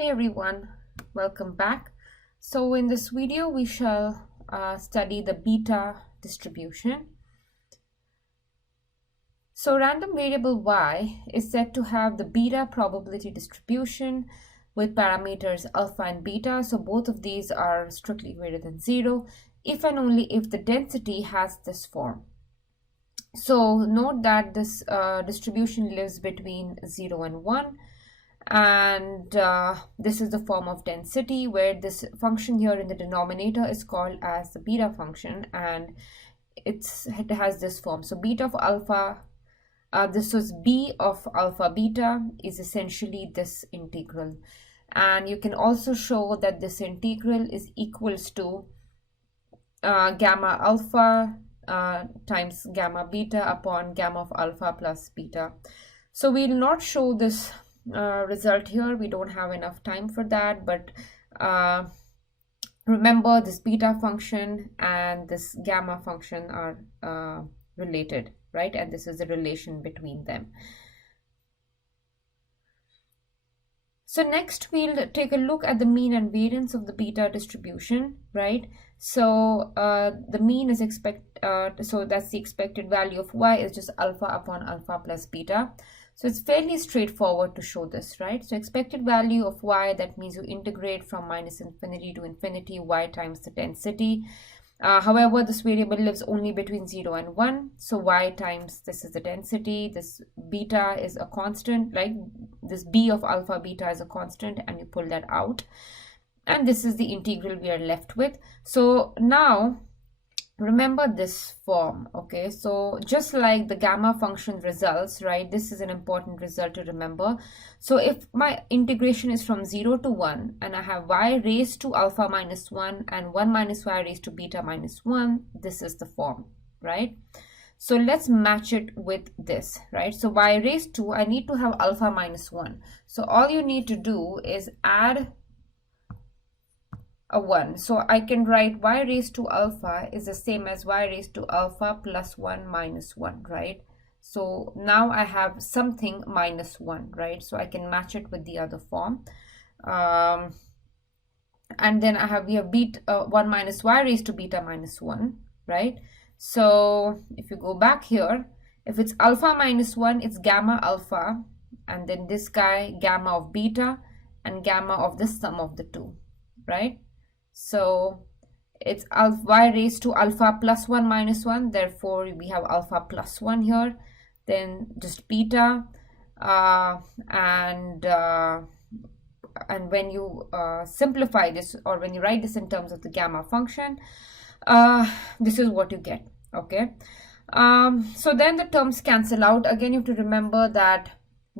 Hey everyone, welcome back. So in this video we shall study the beta distribution. So random variable y is said to have the beta probability distribution with parameters alpha and beta. So both of these are strictly greater than 0 if and only if the density has this form. So note that this distribution lives between 0 and 1. And this is the form of density where this function here in the denominator is called as the beta function, and it has this form. So beta of alpha, this was b of alpha beta is essentially this integral, and you can also show that this integral is equals to gamma alpha times gamma beta upon gamma of alpha plus beta. So we'll not show this result here, we don't have enough time for that, but remember this beta function and this gamma function are related, right? And this is the relation between them. So next we'll take a look at the mean and variance of the beta distribution, right? So the mean is so that's the expected value of y is just alpha upon alpha plus beta. So it's fairly straightforward to show this, right? So expected value of y, that means you integrate from minus infinity to infinity y times the density. However, this variable lives only between 0 and 1. So y times, this is the density, this beta is a constant, right? This b of alpha beta is a constant, and you pull that out. And this is the integral we are left with. So now, remember this form, okay? So just like the gamma function results, right? This is an important result to remember. So if my integration is from 0 to 1 and I have y raised to alpha minus 1 and 1 minus y raised to beta minus 1, this is the form, right? So let's match it with this, right? So y raised to, I need to have alpha minus 1. So all you need to do is add a 1. So I can write y raised to alpha is the same as y raised to alpha plus 1 minus 1, right? So now I have something minus 1, right? So I can match it with the other form. And then we have 1 minus y raised to beta minus 1, right? So if you go back here, if it's alpha minus 1, it's gamma alpha, and then this guy gamma of beta and gamma of the sum of the two, right? So it's y raised to alpha plus 1 minus 1. Therefore, we have alpha plus 1 here. Then just beta. And when you simplify this, or when you write this in terms of the gamma function, this is what you get, okay? So then the terms cancel out. Again, you have to remember that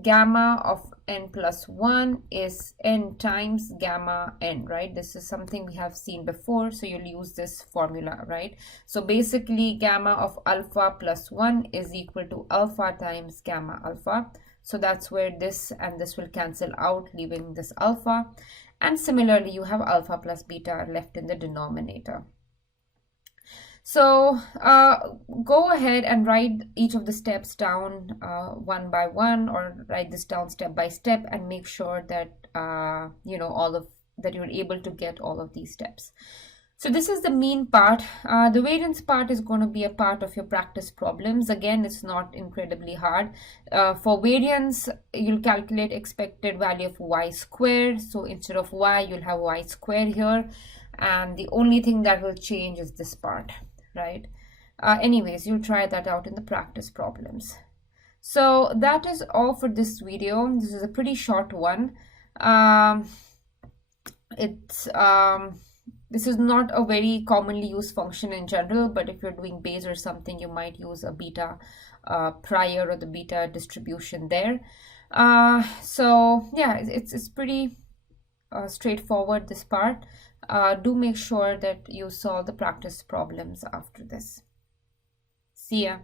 gamma of n plus 1 is n times gamma n, right? This is something we have seen before, so you'll use this formula, right? So basically gamma of alpha plus 1 is equal to alpha times gamma alpha. So that's where this and this will cancel out, leaving this alpha. And similarly, you have alpha plus beta left in the denominator. So go ahead and write each of the steps down one by one, or write this down step by step, and make sure that that you're able to get all of these steps. So this is the mean part. The variance part is going to be a part of your practice problems. Again, it's not incredibly hard. For variance, you'll calculate expected value of y squared. So instead of y, you'll have y squared here. And the only thing that will change is this part, right? Anyways, you'll try that out in the practice problems. So that is all for this video. This is a pretty short one. This is not a very commonly used function in general, but if you're doing base or something, you might use a beta prior or the beta distribution there. So yeah, it's pretty straightforward, this part. Do make sure that you solve the practice problems after this. See ya.